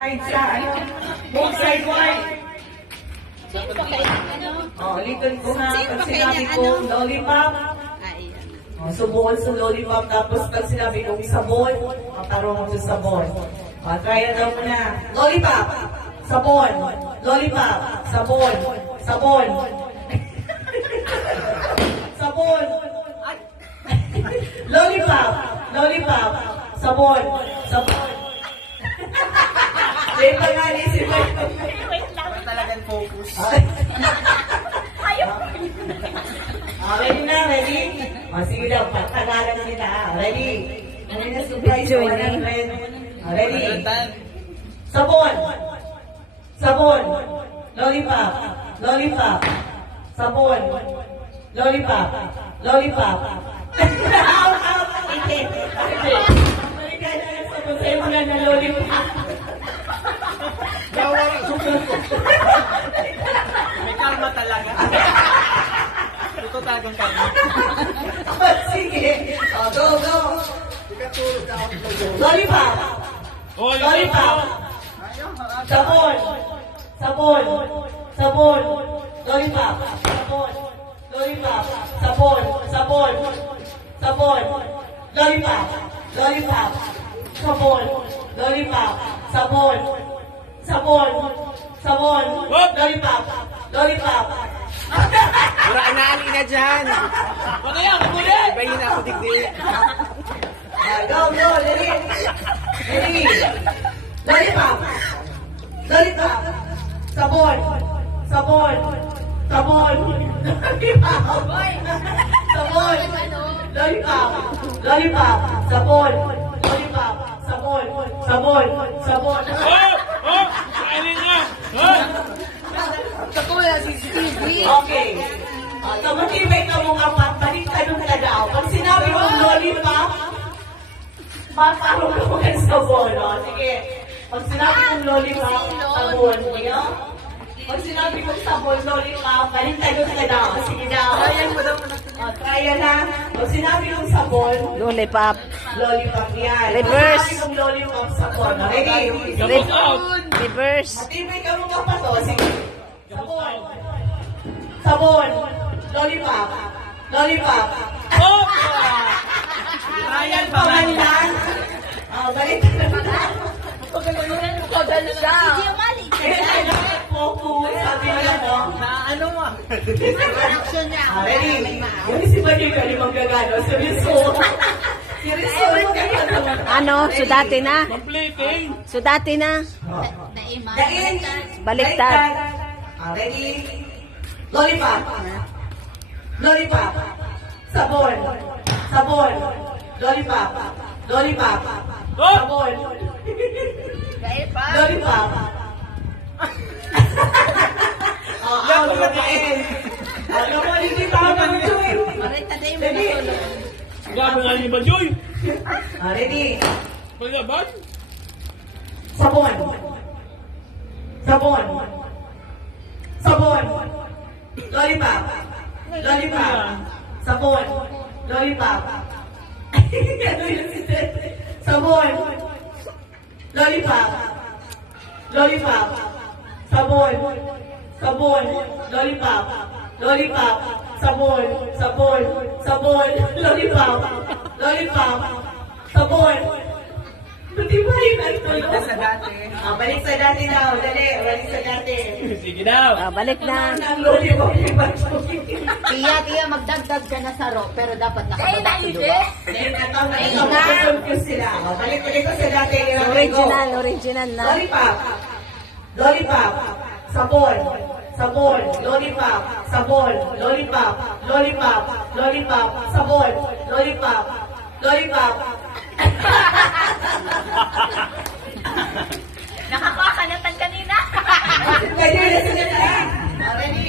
Side sa ano? Both side wide. Oh, ulitin ko nga. Pag sinabi ko, lollipop. Subukan sa lollipop. Tapos pag sinabi kong sabon, matarong ko sa sabon. Try na daw muna. Lollipop. Sabon. Lollipop. Sabon. Sabon. Sabon. Lollipop. Lollipop. Sabon. Sabon. Hindi pa nga naisip mo. Talagang focus. Ready na, ready? Sige daw, patagalan kita. Ready? Ano na surprise ko, 100. Ready? Sabon. Sabon. Lollipop. Lollipop. Sabon. Lollipop. Lollipop. Out, out. Hindi. Hindi. Balikan na lang sabon sa'yo mga na lollipop. Gawa ng sumuko. May karma talaga. Ito talagang karma. Sige. Go, go. Lollipop. Lollipop. Sabon. Sabon. Sabon. Lollipop. Sabon. Lollipop. Sabon. Sabon. Sabon. Lollipop. Lollipop. Sabon. Lollipop. Sabon. Sabon. Sabon. Lollipop. Lollipop. Wala inaali na dyan. Ano yan? Kumuli! Ibayin na ako digdi. Go, go. Ready? Ready? Lollipop. Lollipop. Sabon. Sabon. Sabon. Lollipop. Sabon. Lollipop. Lollipop. Sabon. Lollipop. Sabon. Sabon. Sabon. Kainin nga! Kakuya, CCTV. Okay. So, matibay ka mo nga balik tanong ka daw. Pag sinabi mong lollipop, matarong ka mo ng sabon. Sige. Pag sinabi mong lollipop, sabon. Pag sinabi mong sabon, lollipop, balik tanong ka daw. Sige daw. Ayan mo daw mo Try na. Pag sinabi mong sabon, Lollipop. lollipop yan. Reverse. Pag sinabi mong lollipop, sabon. Ready? Reverse. Matibay ka mo nga pa to. Sige. Sabon. Sabon. Lollipop. Lollipop. Ayan pa man lang. Balik na lang. Focus. Sabi niya mo. ano mo? Ready? Yung si Bagay ka limang gagano. Seryoso. Seryoso. Ano? Sudati na? Completing! Sudati na? Dain. Baliktad. Ready? Lollipop. Lollipop. Sabon. Sabon. Lollipop. Lollipop. Sabon. Lollipop. Out na kain. Ano mo, hindi pa ako mag-joy. Ready? Gabi nga ni Bajoy! Ready? Paglaban? Sabon. Sabon. Sabon. Lollipop. Lollipop. Sabon. Lollipop. Sabon. Lollipop. Lollipop. Sabon. Sabon. Lollipop. Lollipop. Sabon. Sabon. Sabon. Lollipop. Lollipop. Sabon. Buti ba yun? Balik na sa dati. Balik sa dati daw. Dali. Balik sa dati. Sige daw! Balik na. Ang lollipop ni Bachoy. Tiya, magdagdag ka na sa rock, pero dapat nakapagpatuloy. Then, confuse sila. Balik ko sa dati. Original, original na. Lollipop. Lollipop. Sabon. Sabon. Lollipop. Sabon. Lollipop. Lollipop. Lollipop. Sabon. Lollipop. Lollipop. Nakakakanatan kanina. Pwede na sila na. Ready?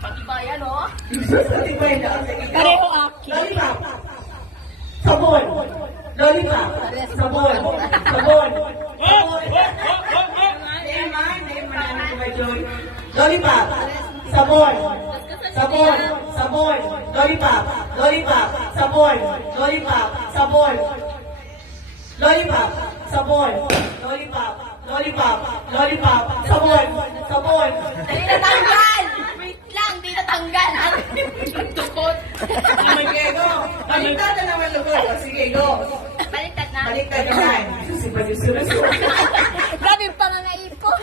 Patibayan, oh. Pati ba yun? Lollipop. Sabon. Lollipop. Sabon. Sabon. Lollipop. Sabon. Sabon. Sabon. Lollipop. Lollipop. Sabon. Lollipop. Sabon. Lollipop. Sabon. Lollipop. Lollipop. Lollipop. Sabon. Sabon. Di natanggal! Wait lang, di natanggal. Ang tukot. Sige, go. Baliktad na naman lugo. Sige, go. Baliktad na. Baliktad naman. Susi pa yung suruso. Grabe pa nga naipon.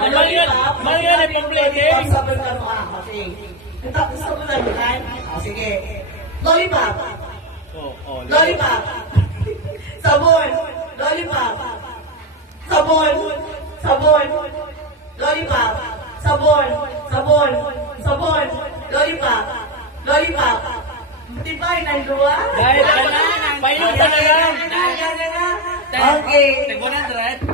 Mali yan ang pamplete. Sabon ka mo. Okay. Gusto mo na yun. Sige. Lollipop. Lollipop. Sabon. Lollipop. Sabon. Sabon. Lollipop. Sabon. Sabon. Sabon. Lollipop. Lollipop. Tibay ng luwa? Dahil ka na. Payo ka na lang. Okay. Tag 100.